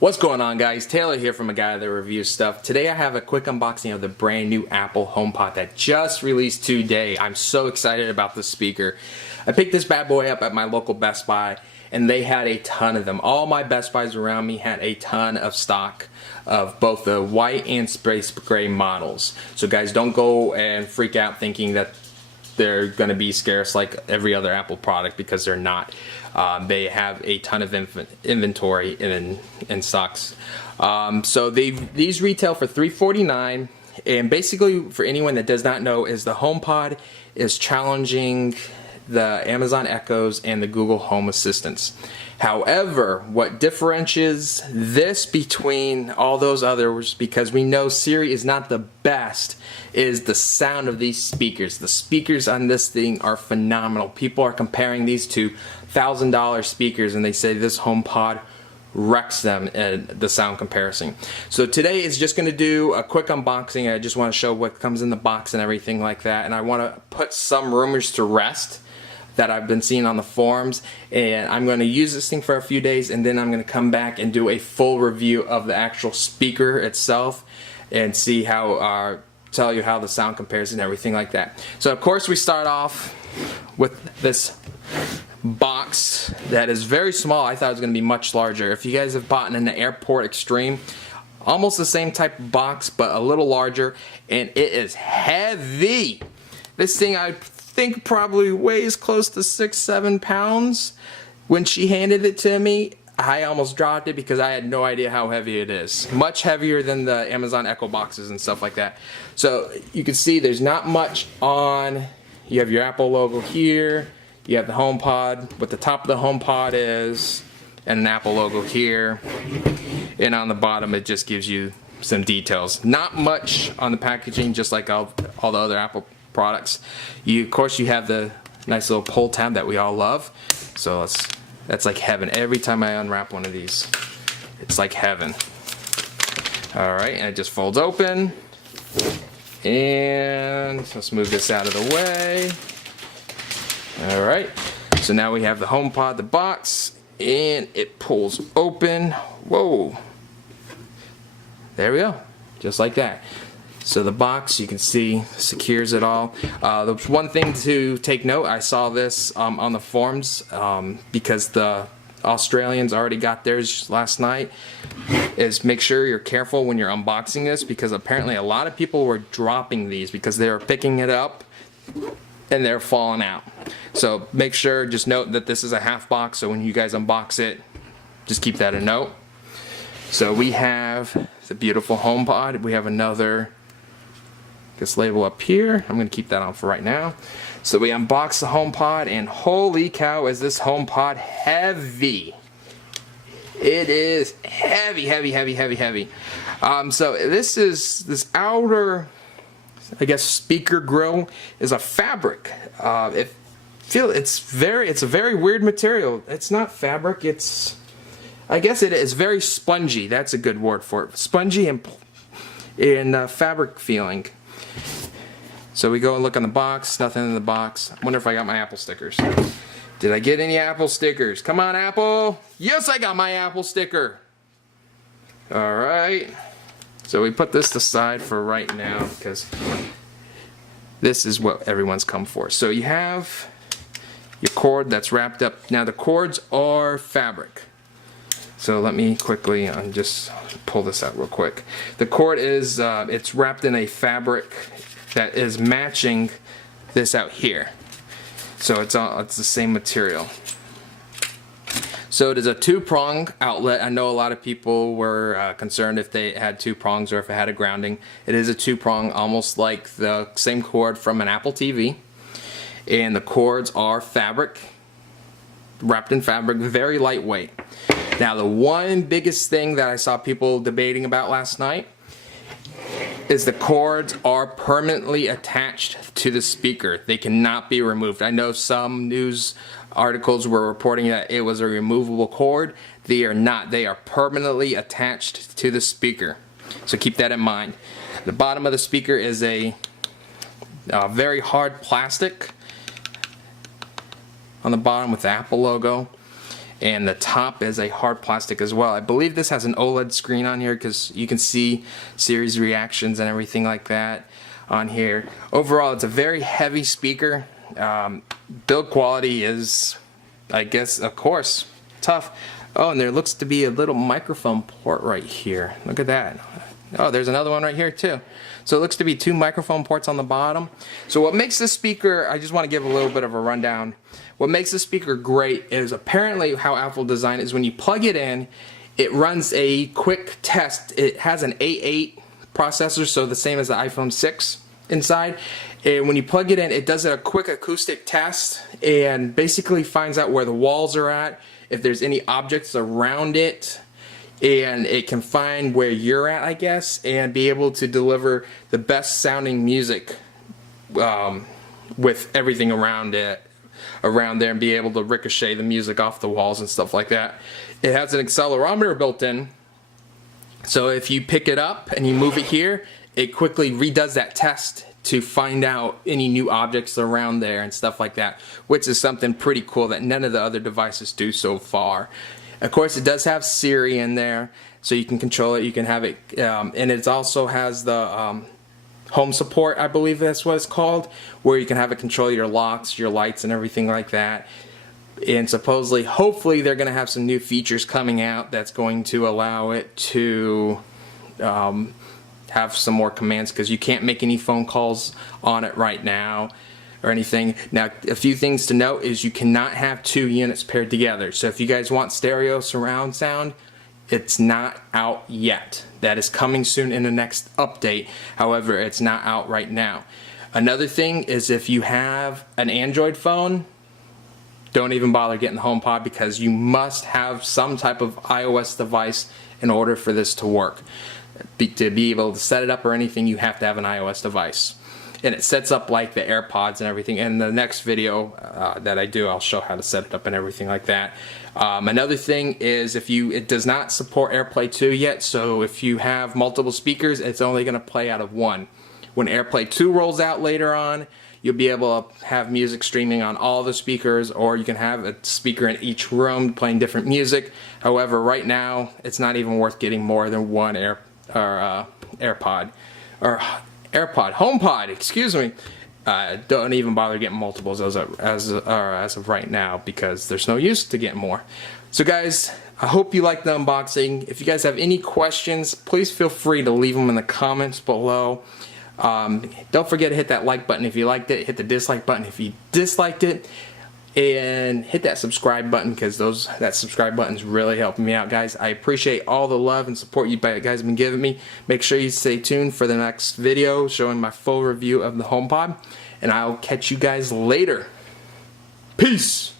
What's going on, guys? Taylor here from A Guy That Reviews Stuff. Today I have a quick unboxing of the brand new Apple HomePod that just released today. I'm so excited about this speaker. I picked this bad boy up at my local Best Buy and they had a ton of them. All my Best Buys around me had a ton of stock of both the white and space gray models. So guys, don't go and freak out thinking that they're going to be scarce like every other Apple product, because they're not. They have a ton of inventory in stocks. So these retail for $349, and basically, for anyone that does not know, is the HomePod is challenging the Amazon Echoes and the Google Home Assistants. However, what differentiates this between all those others, because we know Siri is not the best, is the sound of these speakers. The speakers on this thing are phenomenal. People are comparing these to $1,000 speakers and they say this HomePod wrecks them in the sound comparison. So today is just going to do a quick unboxing. I just want to show what comes in the box and everything like that, and I want to put some rumors to rest that I've been seeing on the forums, and I'm going to use this thing for a few days, and then I'm going to come back and do a full review of the actual speaker itself and see how tell you how the sound compares and everything like that. So of course we start off with this box that is very small. I thought it was going to be much larger. If you guys have bought an Airport Extreme, almost the same type of box but a little larger, and it is heavy. This thing I think probably weighs close to 6-7 pounds. When she handed it to me, I almost dropped it because I had no idea how heavy it is. Much heavier than the Amazon Echo boxes and stuff like that. So you can see there's not much on. You have your Apple logo here. You have the HomePod, what the top of the HomePod is, and an Apple logo here. And on the bottom it just gives you some details. Not much on the packaging, just like all the other Apple products. Of course you have the nice little pull tab that we all love. So that's like heaven. Every time I unwrap one of these, it's like heaven. Alright, and it just folds open. And let's move this out of the way. Alright, so now we have the HomePod, the box, and it pulls open. Whoa. There we go. Just like that. So the box, you can see, secures it all. There's one thing to take note. I saw this on the forums because the Australians already got theirs last night, is make sure you're careful when you're unboxing this, because apparently a lot of people were dropping these because they were picking it up and they're falling out. So make sure, just note that this is a half box, so when you guys unbox it, just keep that a note. So we have the beautiful HomePod. We have another this label up here. I'm going to keep that on for right now. So we unbox the HomePod, and holy cow, is this HomePod heavy. It is heavy, heavy, heavy, heavy, heavy. So this outer, I guess, speaker grill is a fabric. It's a very weird material. It's not fabric, I guess it is very spongy. That's a good word for it. Spongy and fabric feeling. So we go and look on the box. Nothing in the box. I wonder if I got my Apple stickers. Did I get any Apple stickers? Come on, Apple. Yes, I got my Apple sticker. Alright. So we put this aside for right now because this is what everyone's come for. So you have your cord that's wrapped up. Now the cords are fabric. So let me quickly just pull this out real quick. The cord is it's wrapped in a fabric that is matching this out here. So it's the same material. So it is a two-prong outlet. I know a lot of people were concerned if they had two prongs or if it had a grounding. It is a two-prong, almost like the same cord from an Apple TV. And the cords are fabric, wrapped in fabric, very lightweight. Now the one biggest thing that I saw people debating about last night is the cords are permanently attached to the speaker. They cannot be removed. I know some news articles were reporting that it was a removable cord. They are not. They are permanently attached to the speaker. So keep that in mind. The bottom of the speaker is a very hard plastic on the bottom with the Apple logo. and the top is a hard plastic as well. I believe this has an OLED screen on here because you can see series reactions and everything like that on here. Overall, it's a very heavy speaker. Build quality is, I guess, of course, tough. Oh, and there looks to be a little microphone port right here. Look at that. Oh, there's another one right here too. So it looks to be 2 microphone ports on the bottom. So what makes this speaker, I just want to give a little bit of a rundown. What makes this speaker great is apparently how Apple designed it is when you plug it in, it runs a quick test. It has an A8 processor, so the same as the iPhone 6 inside. And when you plug it in, it does a quick acoustic test and basically finds out where the walls are at, if there's any objects around it, and it can find where you're at, I guess, and be able to deliver the best sounding music with everything around there, and be able to ricochet the music off the walls and stuff like that. It has an accelerometer built in, so if you pick it up and you move it here, it quickly redoes that test to find out any new objects around there and stuff like that, which is something pretty cool that none of the other devices do so far. Of course, it does have Siri in there, so you can control it. You can have it, and it also has the home support, I believe that's what it's called, where you can have it control your locks, your lights, and everything like that. And supposedly, hopefully, they're going to have some new features coming out that's going to allow it to have some more commands, because you can't make any phone calls on it right now or anything. Now, a few things to note is you cannot have 2 units paired together. So if you guys want stereo surround sound, it's not out yet. That is coming soon in the next update. However, it's not out right now. Another thing is if you have an Android phone, don't even bother getting the HomePod, because you must have some type of iOS device in order for this to work. To be able to set it up or anything, you have to have an iOS device. And it sets up like the AirPods and everything. In the next video that I do, I'll show how to set it up and everything like that. Another thing is it does not support AirPlay 2 yet, so if you have multiple speakers, it's only going to play out of one. When AirPlay 2 rolls out later on, you'll be able to have music streaming on all the speakers, or you can have a speaker in each room playing different music. However, right now, it's not even worth getting more than one HomePod, excuse me. Don't even bother getting multiples as of right now, because there's no use to get more. So guys, I hope you liked the unboxing. If you guys have any questions, please feel free to leave them in the comments below. Don't forget to hit that like button if you liked it, hit the dislike button if you disliked it, and hit that subscribe button, because that subscribe button's really helping me out, guys. I appreciate all the love and support you guys have been giving me. Make sure you stay tuned for the next video showing my full review of the HomePod, and I'll catch you guys later. Peace!